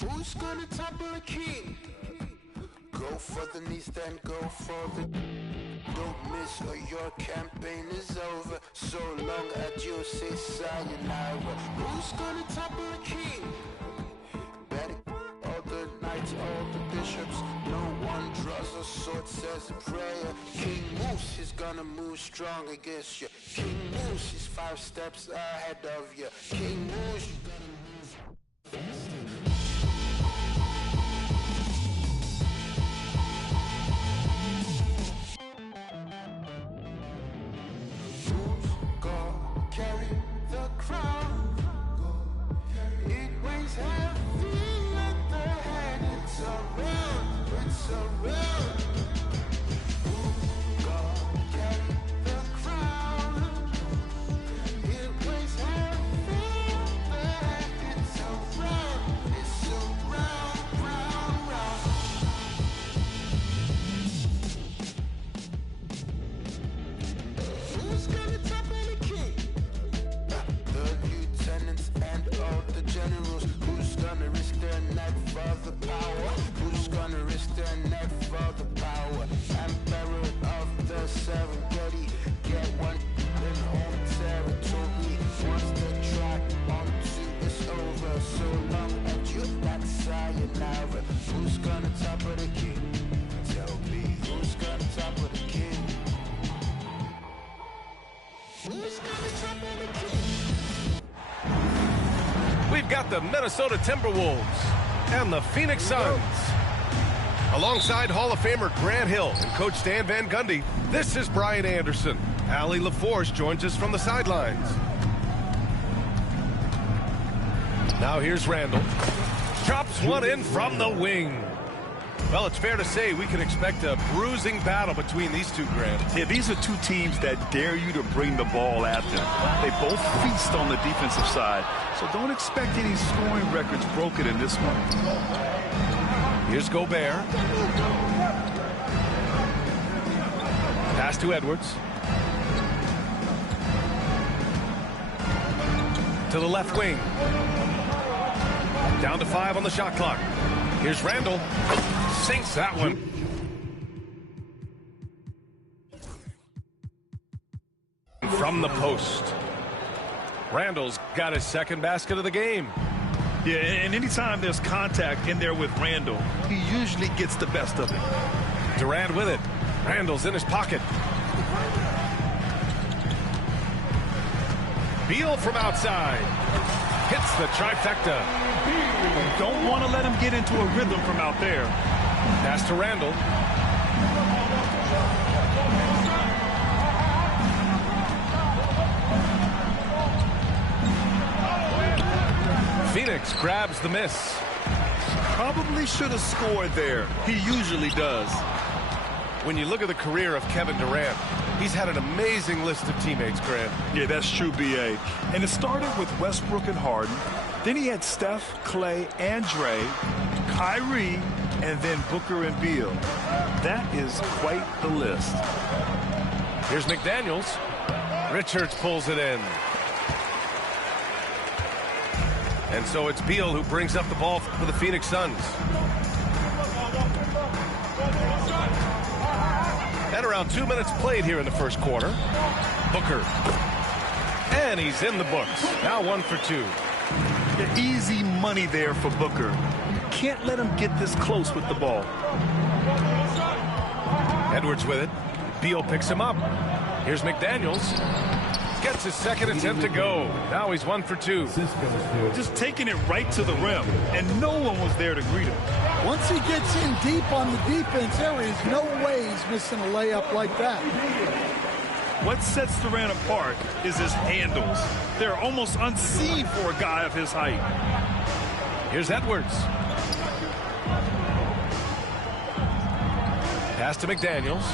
Who's gonna topple the king? Go for the knees, then go for the... Don't miss or your campaign is over. So long adios, say sayonara. Who's gonna topple the king? Better all the knights, all the bishops. No one draws a sword, says a prayer. King Moose is gonna move strong against you. King Moose is 5 steps ahead of you. King Moose, you gonna move faster. Carry the crown. It weighs heavy at the head. It's around, it's around. God carry the crown. It weighs heavy at the head. It's around, round, round. Who's gonna topple the king? The lieutenants and all the generals. Who's gonna risk their neck for the power? Who's gonna risk their neck for the power? Emperor of the Serengeti, get one in home territory. Once the track onto is over, so long and you that sayonara. Who's gonna topple the king? Tell me, who's gonna topple the king? Who's gonna topple the king? We've got the Minnesota Timberwolves and the Phoenix Suns. Alongside Hall of Famer Grant Hill and Coach Stan Van Gundy, this is Brian Anderson. Allie LaForce joins us from the sidelines. Now here's Randall. Chops one in from the wing. Well, it's fair to say we can expect a bruising battle between these two, Grant. Yeah, these are two teams that dare you to bring the ball at them. They both feast on the defensive side, so don't expect any scoring records broken in this one. Here's Gobert. Pass to Edwards. To the left wing. Down to 5 on the shot clock. Here's Randall. Sinks that one. From the post. Randall's got his second basket of the game. Yeah, and anytime there's contact in there with Randall, he usually gets the best of it. Durant with it. Randall's in his pocket. Beal from outside. Hits the trifecta. Don't want to let him get into a rhythm from out there. Pass to Randall. Phoenix grabs the miss. Probably should have scored there. He usually does. When you look at the career of Kevin Durant, he's had an amazing list of teammates, Grant. Yeah, that's true, B.A. And it started with Westbrook and Harden. Then he had Steph, Clay, and Dre, Kyrie, and then Booker and Beal. That is quite the list. Here's McDaniels. Richards pulls it in. And so it's Beal who brings up the ball for the Phoenix Suns. And around 2 minutes played here in the first quarter. Booker. And he's in the books. Now 1 for 2. The easy money there for Booker. Can't let him get this close with the ball. Edwards with it. Beal picks him up. Here's McDaniels. Gets his second attempt to go. Now he's 1 for 2. Just taking it right to the rim, and no one was there to greet him. Once he gets in deep on the defense, there is no way he's missing a layup like that. What sets Durant apart is his handles. They're almost unseen for a guy of his height. Here's Edwards. Pass to McDaniels.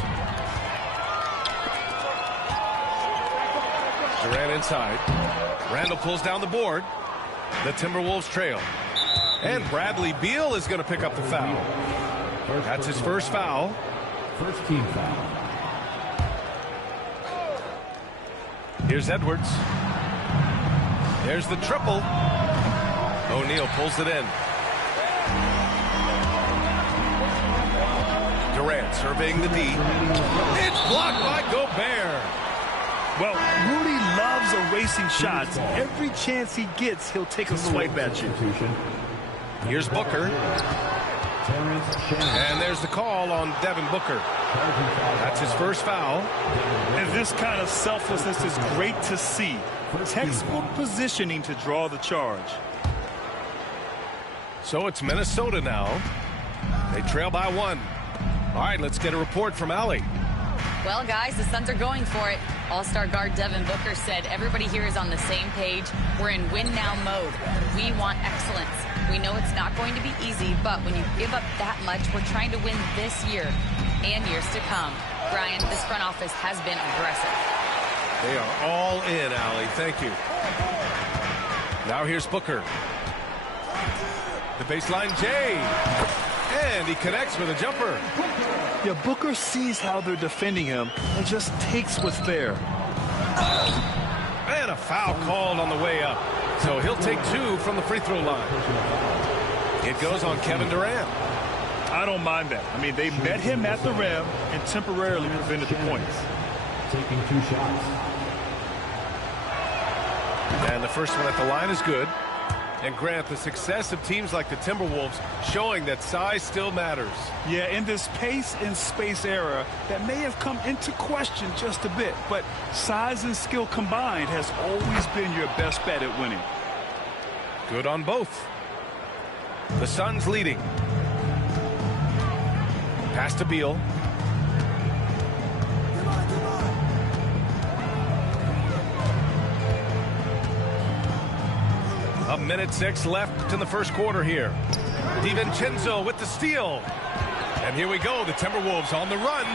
Durant inside. Randall pulls down the board. The Timberwolves trail. And Bradley Beal is going to pick up the foul. That's his first foul. First team foul. Here's Edwards. There's the triple. O'Neal pulls it in. Durant surveying the D. It's blocked by Gobert. Well, Rudy loves erasing shots. Every chance he gets, he'll take a swipe at you. Here's Booker. And there's the call on Devin Booker. That's his first foul. And this kind of selflessness is great to see. Textbook positioning to draw the charge. So it's Minnesota now. They trail by 1. All right, let's get a report from Allie. Well, guys, the Suns are going for it. All-star guard Devin Booker said everybody here is on the same page. We're in win-now mode. We want excellence. We know it's not going to be easy, but when you give up that much, we're trying to win this year and years to come. Brian, this front office has been aggressive. They are all in, Allie. Thank you. Now here's Booker. The baseline, Jay. And he connects with a jumper. Yeah, Booker sees how they're defending him and just takes what's there. And a foul called on the way up. So he'll take 2 from the free throw line. It goes on Kevin Durant. I don't mind that. I mean, they met him at the rim and temporarily prevented the points. Taking 2 shots. And the first one at the line is good. And Grant, the success of teams like the Timberwolves showing that size still matters. Yeah, in this pace and space era, that may have come into question just a bit, but size and skill combined has always been your best bet at winning. Good on both. The Suns leading. Pass to Beal. A minute 6 left in the first quarter here. DiVincenzo with the steal. And here we go, the Timberwolves on the run.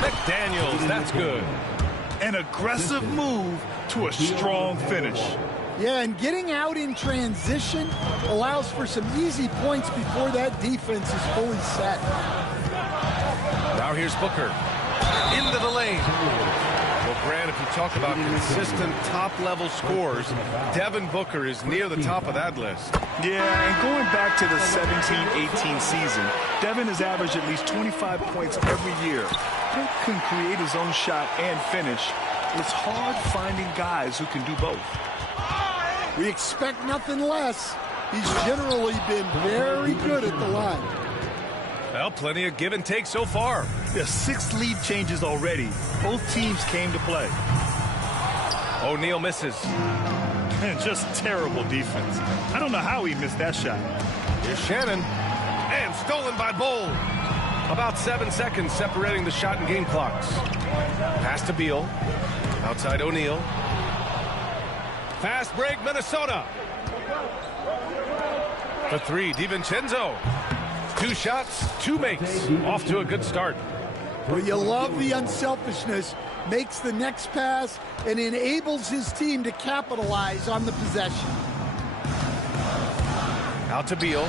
McDaniels, that's good. An aggressive move to a strong finish. Yeah, and getting out in transition allows for some easy points before that defense is fully set. Now here's Booker. Into the lane. Well, Grant, if you talk about consistent top-level scores, Devin Booker is near the top of that list. Yeah, and going back to the 17-18 season, Devin has averaged at least 25 points every year. He can create his own shot and finish. It's hard finding guys who can do both. We expect nothing less. He's generally been very good at the line. Well, plenty of give and take so far. There's 6 lead changes already. Both teams came to play. O'Neal misses. And just terrible defense. I don't know how he missed that shot. Here's Shannon. And stolen by Bowl. About 7 seconds separating the shot and game clocks. Pass to Beal. Outside O'Neal. Fast break, Minnesota. The 3, DiVincenzo. 2 shots, 2 makes. Off to a good start. Well, you love the unselfishness. Makes the next pass and enables his team to capitalize on the possession. Out to Beal.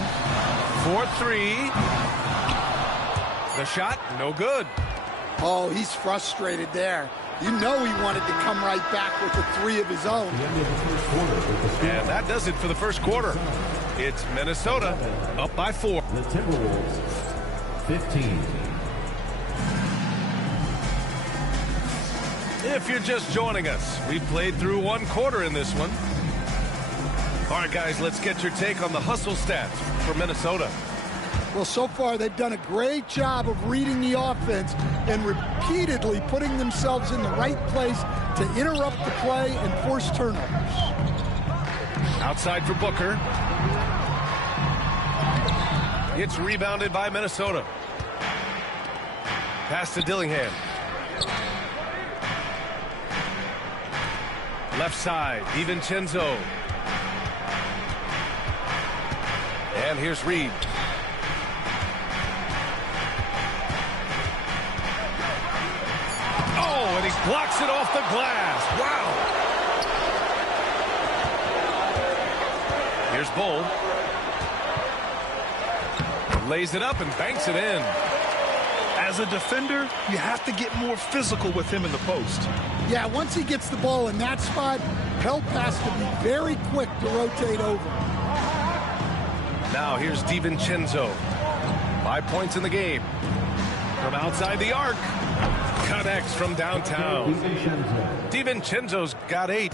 4-3. The shot, no good. Oh, he's frustrated there. You know he wanted to come right back with a 3 of his own. And that does it for the first quarter. It's Minnesota up by 4. The Timberwolves, 15. If you're just joining us, we've played through 1 quarter in this one. All right, guys, let's get your take on the hustle stats for Minnesota. Well, so far they've done a great job of reading the offense and repeatedly putting themselves in the right place to interrupt the play and force turnovers. Outside for Booker. It's rebounded by Minnesota. Pass to Dillingham. Left side, DiVincenzo. And here's Reed. Oh, and he blocks it off the glass. Wow. Here's Bull. Lays it up and banks it in. As a defender, you have to get more physical with him in the post. Yeah, once he gets the ball in that spot, help has to be very quick to rotate over. Now here's DiVincenzo. 5 points in the game. From outside the arc. Connects from downtown. DiVincenzo's got 8.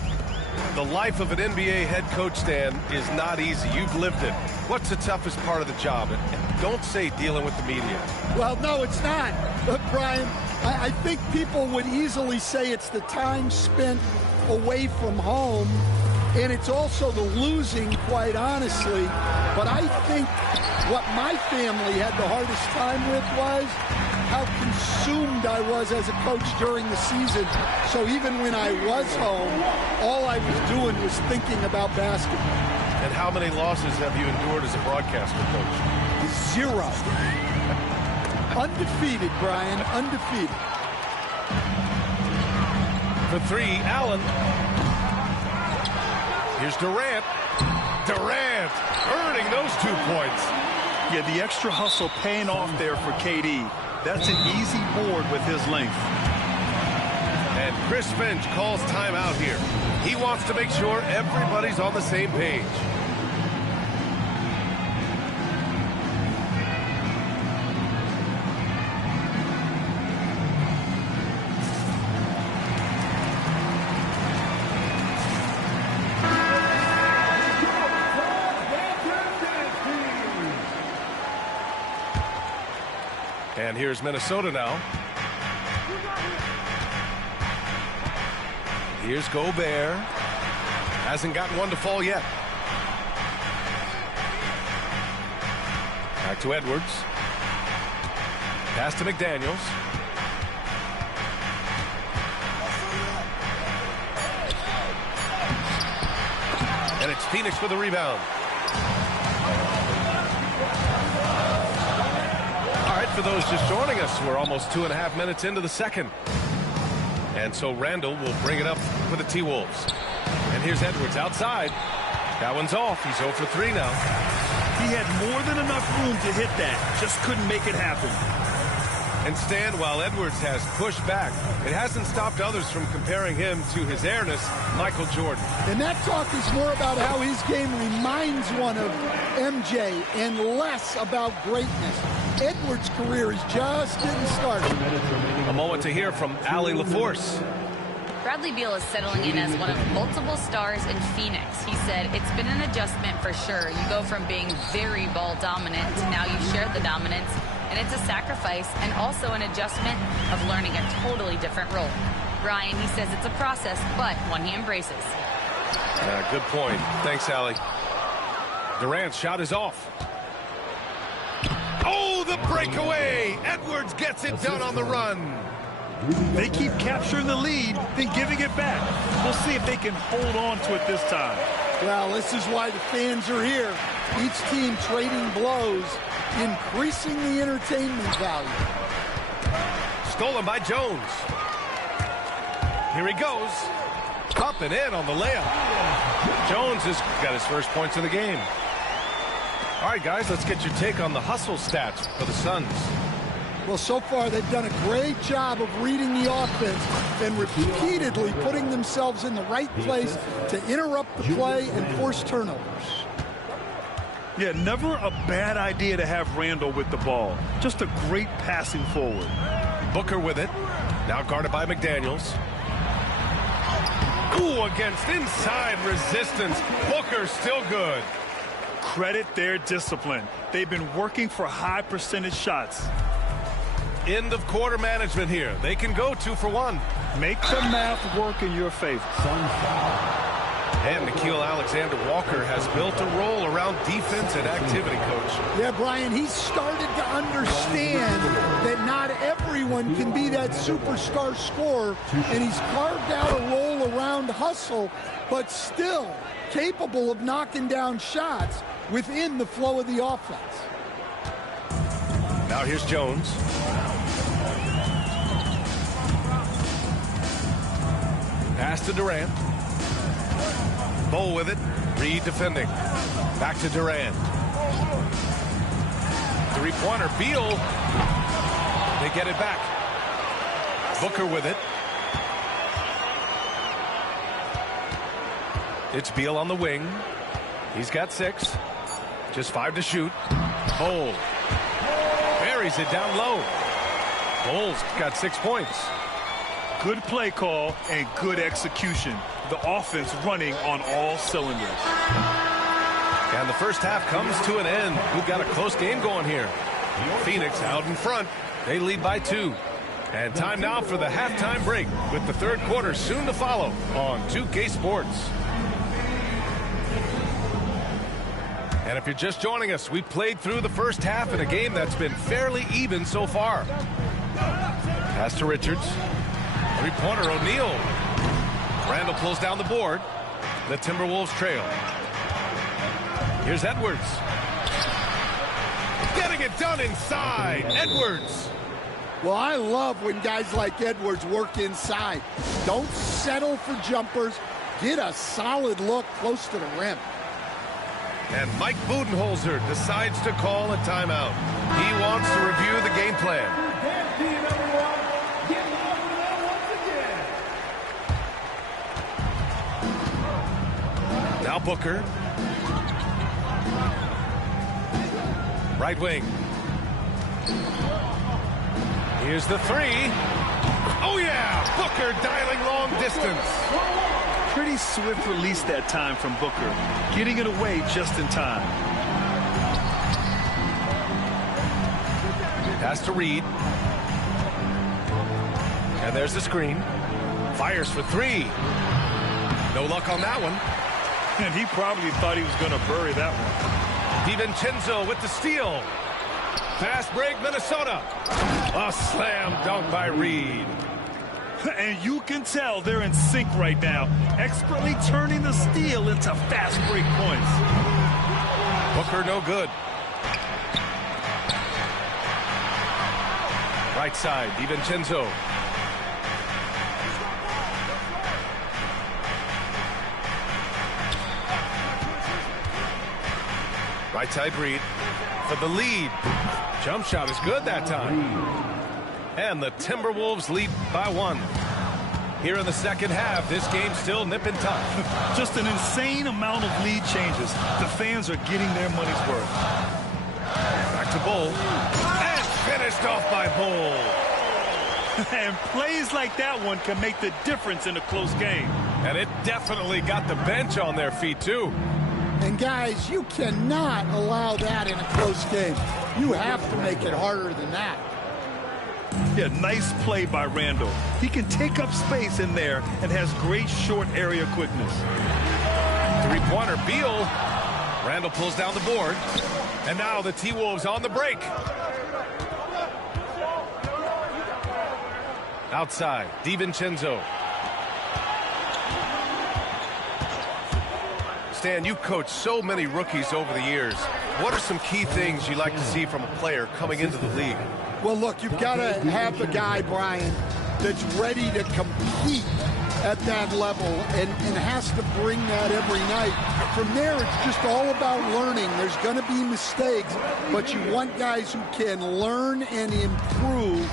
The life of an NBA head coach, Stan, is not easy. You've lived it. What's the toughest part of the job? And don't say dealing with the media. Well, no, it's not. But, Brian, I think people would easily say it's the time spent away from home, and it's also the losing, quite honestly. But I think what my family had the hardest time with was how consumed I was as a coach during the season. So even when I was home, all I was doing was thinking about basketball. And how many losses have you endured as a broadcaster, Coach? 0. Undefeated, Brian, undefeated. For 3, Allen. Here's Durant. Durant earning those 2 points. Yeah, the extra hustle paying off there for KD. That's an easy board with his length. And Chris Finch calls timeout here. He wants to make sure everybody's on the same page. And here's Minnesota now. Here's Gobert. Hasn't gotten one to fall yet. Back to Edwards. Pass to McDaniels. And it's Phoenix for the rebound. For those just joining us, we're almost 2.5 minutes into the second. And so Randall will bring it up for the T-Wolves. And here's Edwards outside. That one's off. He's 0 for 3 now. He had more than enough room to hit that. Just couldn't make it happen. And Stan, while Edwards has pushed back, it hasn't stopped others from comparing him to his airness, Michael Jordan. And that talk is more about how his game reminds one of MJ and less about greatness. Edwards' career is just getting started. A moment to hear from Allie LaForce. Bradley Beal is settling in as one of multiple stars in Phoenix. He said, it's been an adjustment for sure. You go from being very ball dominant to now you share the dominance. And it's a sacrifice and also an adjustment of learning a totally different role. Brian, he says it's a process, but one he embraces. Good point. Thanks, Allie. Durant's shot is off. Oh, the breakaway! Edwards gets it done on the run. They keep capturing the lead, then giving it back. We'll see if they can hold on to it this time. Well, this is why the fans are here. Each team trading blows, increasing the entertainment value. Stolen by Jones. Here he goes. Up and in on the layup. Jones has got his first points of the game. All right, guys, let's get your take on the hustle stats for the Suns. Well, so far they've done a great job of reading the offense and repeatedly putting themselves in the right place to interrupt the play and force turnovers. Yeah, never a bad idea to have Randall with the ball. Just a great passing forward. Booker with it. Now guarded by McDaniels. Ooh, against inside resistance. Booker still good. Credit their discipline. They've been working for high percentage shots. End of quarter management here. They can go 2 for 1. Make the math work in your favor. And Nickeil Alexander-Walker has built a role around defense and activity, Coach. Yeah, Brian, he's started to understand that not everyone can be that superstar scorer, and he's carved out a role around hustle, but still capable of knocking down shots within the flow of the offense. Now here's Jones. Pass to Durant. Bol with it. Reed defending. Back to Durant. Three-pointer. Beal. They get it back. Booker with it. It's Beal on the wing. He's got 6. Just 5 to shoot. Bol buries it down low. Bol's got 6 points. Good play call and good execution. The offense running on all cylinders. And the first half comes to an end. We've got a close game going here. Phoenix out in front. They lead by 2. And time now for the halftime break with the third quarter soon to follow on 2K Sports. And if you're just joining us, we played through the first half in a game that's been fairly even so far. Pass to Richards. Three-pointer, O'Neal. Randall pulls down the board. The Timberwolves trail. Here's Edwards. Getting it done inside. Edwards. Well, I love when guys like Edwards work inside. Don't settle for jumpers. Get a solid look close to the rim. And Mike Budenholzer decides to call a timeout. He wants to review the game plan. Now Booker. Right wing. Here's the 3. Oh, yeah! Booker dialing long distance. Pretty swift release that time from Booker. Getting it away just in time. Pass to Reed. And there's the screen. Fires for 3. No luck on that one. And he probably thought he was going to bury that one. DiVincenzo with the steal. Fast break, Minnesota. A slam dunk by Reed. And you can tell they're in sync right now, expertly turning the steal into fast break points. Booker no good. Right side, DiVincenzo. Right side, Reed for the lead. Jump shot is good that time. And the Timberwolves lead by 1. Here in the second half, this game's still nip and tuck. Just an insane amount of lead changes. The fans are getting their money's worth. Back to Bol. And finished off by Bol. And plays like that one can make the difference in a close game. And it definitely got the bench on their feet, too. And, guys, you cannot allow that in a close game. You have to make it harder than that. Yeah, nice play by Randall. He can take up space in there and has great short area quickness. Three-pointer, Beal. Randall pulls down the board. And now the T-Wolves on the break. Outside, DiVincenzo. Stan, you coached so many rookies over the years. What are some key things you like to see from a player coming into the league? Well, look, you've got to have the guy, Brian, that's ready to compete at that level and has to bring that every night. From there, it's just all about learning. There's going to be mistakes, but you want guys who can learn and improve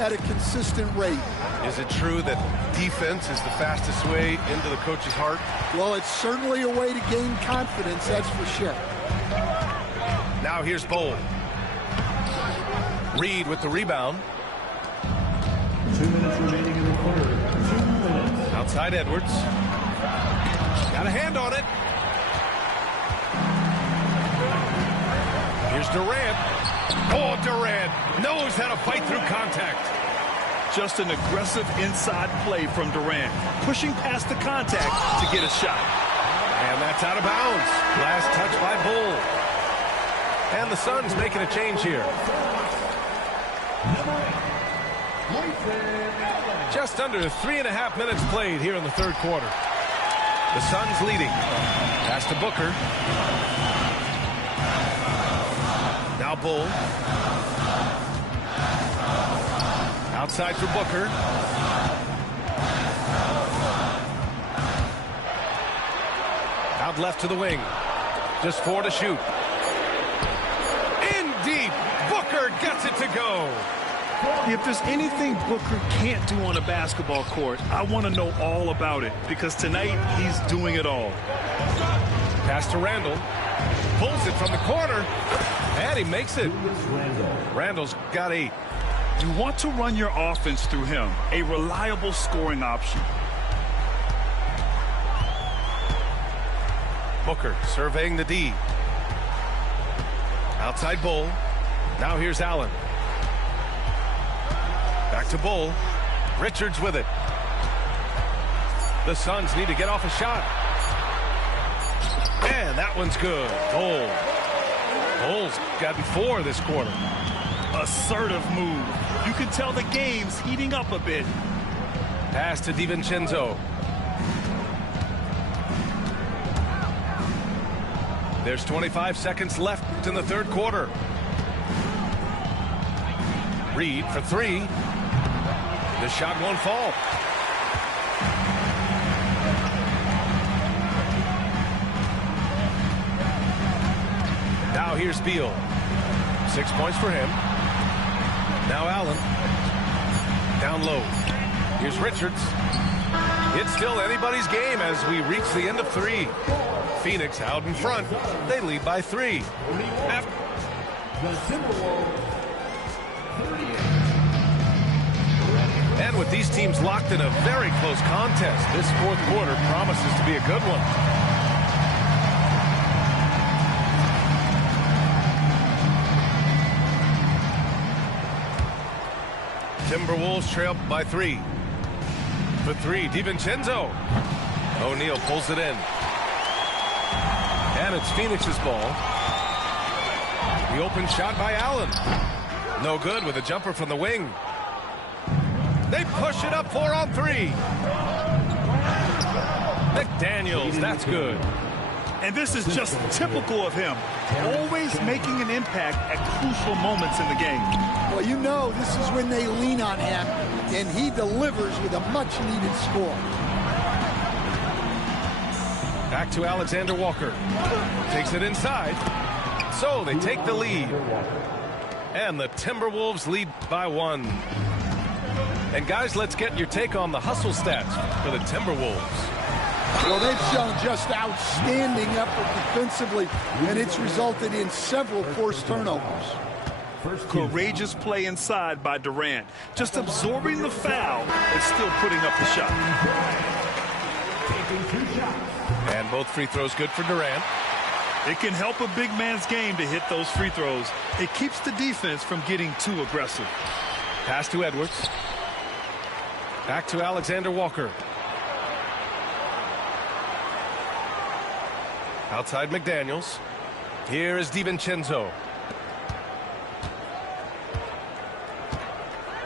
at a consistent rate. Is it true that defense is the fastest way into the coach's heart? Well, it's certainly a way to gain confidence, that's for sure. Now here's Bol. Reed with the rebound. 2 minutes remaining in the third. 2 minutes. Outside Edwards. Got a hand on it. Here's Durant. Oh, Durant knows how to fight through contact. Just an aggressive inside play from Durant, pushing past the contact to get a shot. And that's out of bounds. Last touch by Bol. And the Suns making a change here. Just under 3.5 minutes played here in the third quarter. The Suns leading. Pass to Booker. Now Bol. Outside for Booker. Out left to the wing. Just 4 to shoot. In deep. Booker gets it to go. If there's anything Booker can't do on a basketball court, I want to know all about it, because tonight he's doing it all. Pass to Randall. Pulls it from the corner, and he makes it. Randall's got 8. You want to run your offense through him, a reliable scoring option. Booker surveying the D. Outside Bull. Now here's Allen. Back to Bull. Richards with it. The Suns need to get off a shot. And that one's good. Bull. Bull's got 4 this quarter. Assertive move. You can tell the game's heating up a bit. Pass to DiVincenzo. There's 25 seconds left in the third quarter. Reed for 3. The shot won't fall. Now here's Beal. 6 points for him. Now Allen. Down low. Here's Richards. It's still anybody's game as we reach the end of 3. Phoenix out in front. They lead by 3. And with these teams locked in a very close contest, this fourth quarter promises to be a good one. Timberwolves trail by 3. For 3, DiVincenzo. O'Neal pulls it in. And it's Phoenix's ball. The open shot by Allen. No good with a jumper from the wing. They push it up 4 on 3. McDaniels, that's good. And this is just typical of him. Always making an impact at crucial moments in the game. Well, you know this is when they lean on him, and he delivers with a much-needed score. Back to Alexander Walker. Takes it inside. So they take the lead. And the Timberwolves lead by 1. And guys, let's get your take on the hustle stats for the Timberwolves. Well, they've shown just outstanding effort defensively, and it's resulted in several forced turnovers. Courageous play inside by Durant. Just absorbing the foul and still putting up the shot. And both free throws good for Durant. It can help a big man's game to hit those free throws. It keeps the defense from getting too aggressive. Pass to Edwards. Back to Alexander Walker. Outside McDaniels. Here is DiVincenzo.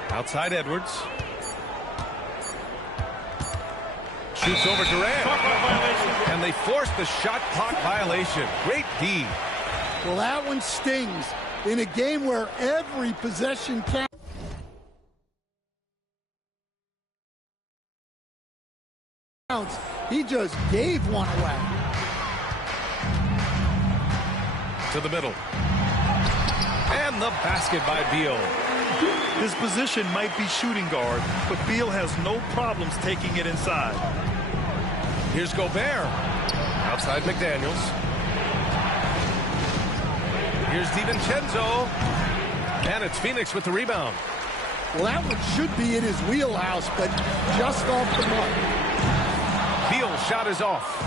Outside Edwards. Shoots over Durant. And they force the shot clock violation. Great D. Well, that one stings in a game where every possession counts. He just gave one away. To the middle. And the basket by Beal. His position might be shooting guard, but Beal has no problems taking it inside. Here's Gobert. Outside McDaniels. Here's DiVincenzo. And it's Phoenix with the rebound. Well, that one should be in his wheelhouse, but just off the mark. Beal's shot is off.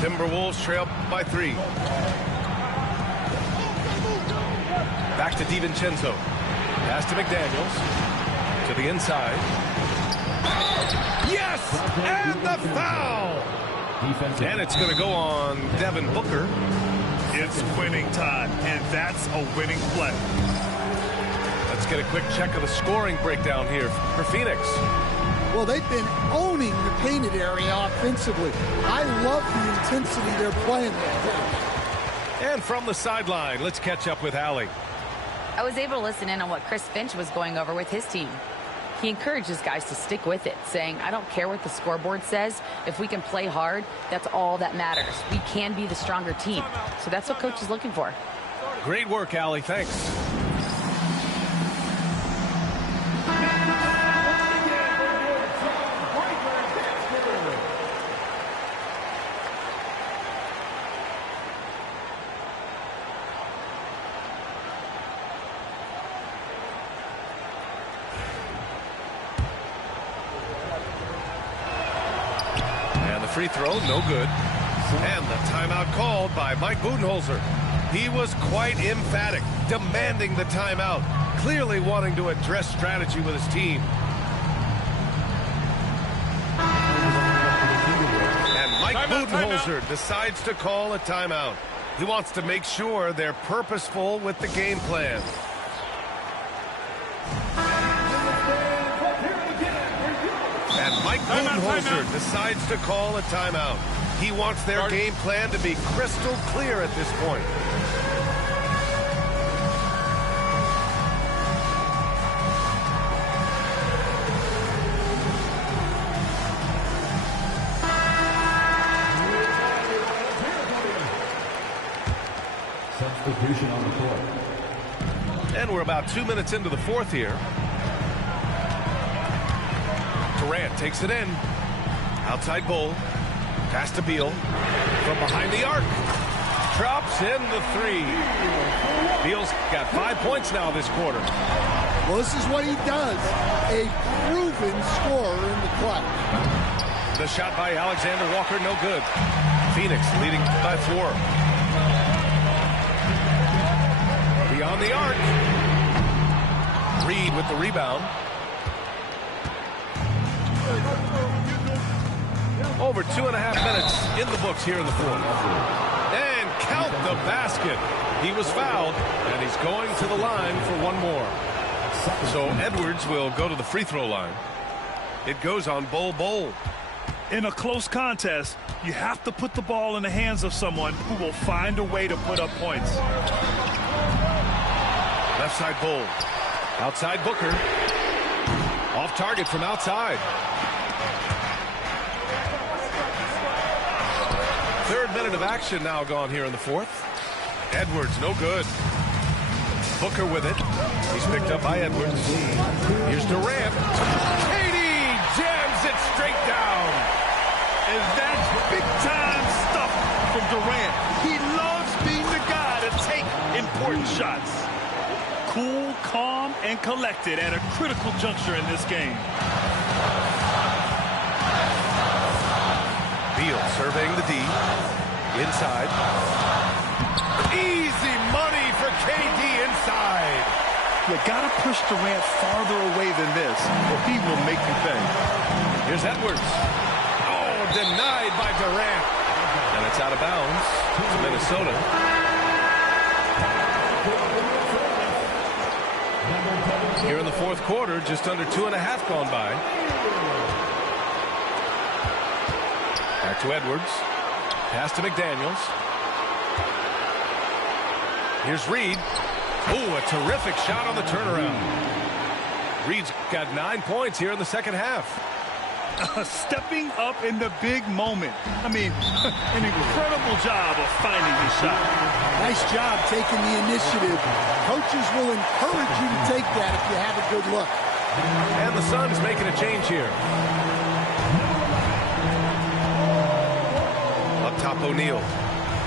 Timberwolves trail by 3. Back to DiVincenzo. Pass to McDaniels. To the inside. Yes! And the foul! And it's going to go on Devin Booker. It's winning time, and that's a winning play. Let's get a quick check of the scoring breakdown here for Phoenix. Well, they've been owning the painted area offensively. I love the intensity they're playing with. And from the sideline, let's catch up with Allie. I was able to listen in on what Chris Finch was going over with his team. He encourages guys to stick with it, saying, I don't care what the scoreboard says. If we can play hard, that's all that matters. We can be the stronger team. So that's what Coach is looking for. Great work, Allie. Thanks. free throw, no good. And the timeout called by Mike Budenholzer. He was quite emphatic, demanding the timeout, clearly wanting to address strategy with his team. And Mike Budenholzer decides to call a timeout. He wants to make sure they're purposeful with the game plan. And Mike Budenholzer decides to call a timeout. He wants their game plan to be crystal clear at this point. Substitution on the court. And we're about 2 minutes into the fourth here. Durant takes it in. Outside Bull. Pass to Beal. From behind the arc. Drops in the three. Beal's got 5 points now this quarter. Well, this is what he does. A proven scorer in the clutch. The shot by Alexander Walker, no good. Phoenix leading by 4. Beyond the arc. Reed with the rebound. Over 2.5 minutes in the books here in the fourth. And count the basket. He was fouled, and he's going to the line for one more. So Edwards will go to the free throw line. It goes on Bol. In a close contest, you have to put the ball in the hands of someone who will find a way to put up points. Left side Bol. Outside Booker. Off target from outside. Third minute of action now gone here in the fourth. Edwards, no good. Booker with it. He's picked up by Edwards. Here's Durant. KD jams it straight down. And that's big-time stuff from Durant. He loves being the guy to take important shots. Cool, calm, and collected at a critical juncture in this game. Beal surveying the D. Inside. Easy money for KD inside. You gotta push Durant farther away than this, or he will make you pay. Here's Edwards. Oh, denied by Durant. And it's out of bounds to Minnesota. Here in the fourth quarter, just under 2.5 gone by. Back to Edwards. Pass to McDaniels. Here's Reed. Oh, a terrific shot on the turnaround. Reed's got 9 points here in the second half. Stepping up in the big moment. I mean, an incredible job of finding his shot. Nice job taking the initiative. Coaches will encourage you to take that if you have a good look. And the Suns making a change here. Up top, O'Neal.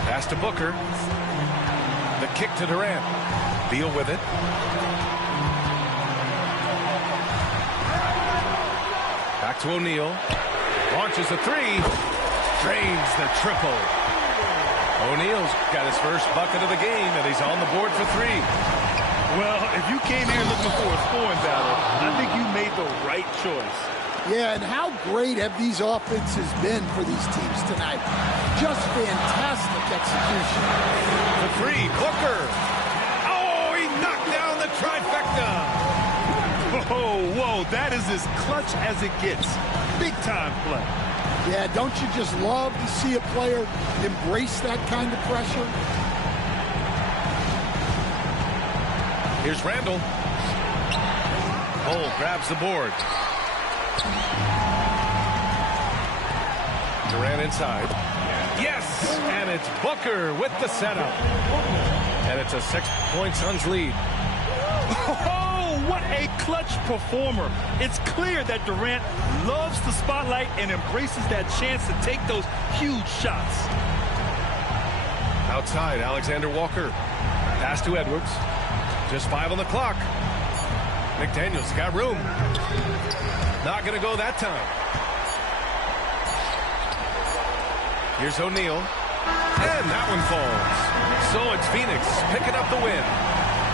Pass to Booker. The kick to Durant. Beal with it. Back to O'Neal. Launches a three. Drains the triple. O'Neal's got his first bucket of the game, and he's on the board for 3. Well, if you came here looking for a scoring battle, I think you made the right choice. Yeah, and how great have these offenses been for these teams tonight? Just fantastic execution. For 3, Booker. Oh, he knocked down the trifecta. Whoa, that is as clutch as it gets. Big time play. Yeah, don't you just love to see a player embrace that kind of pressure? Here's Randall. Cole grabs the board. Durant inside. Yes! And it's Booker with the setup. And it's a 6-point Suns lead. Oh, what a clutch performer. It's clear that Durant loves the spotlight and embraces that chance to take those huge shots. Outside, Alexander Walker. Pass to Edwards. Just 5 on the clock. McDaniels got room. Not going to go that time. Here's O'Neal. And that one falls. So it's Phoenix picking up the win.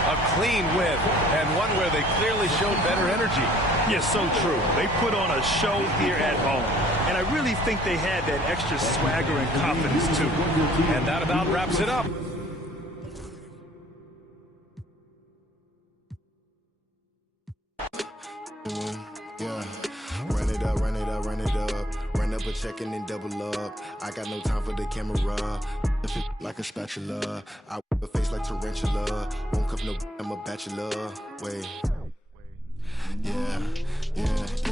A clean win, and one where they clearly showed better energy. Yes, so true. They put on a show here at home. And I really think they had that extra swagger and confidence, too. And that about wraps it up. Yeah, run it up, run it up, run it up. Run up a check and then double up. I got no time for the camera. Like a spatula. I whip a face like tarantula. Won't cup no, I'm a bachelor. Wait. Yeah, yeah.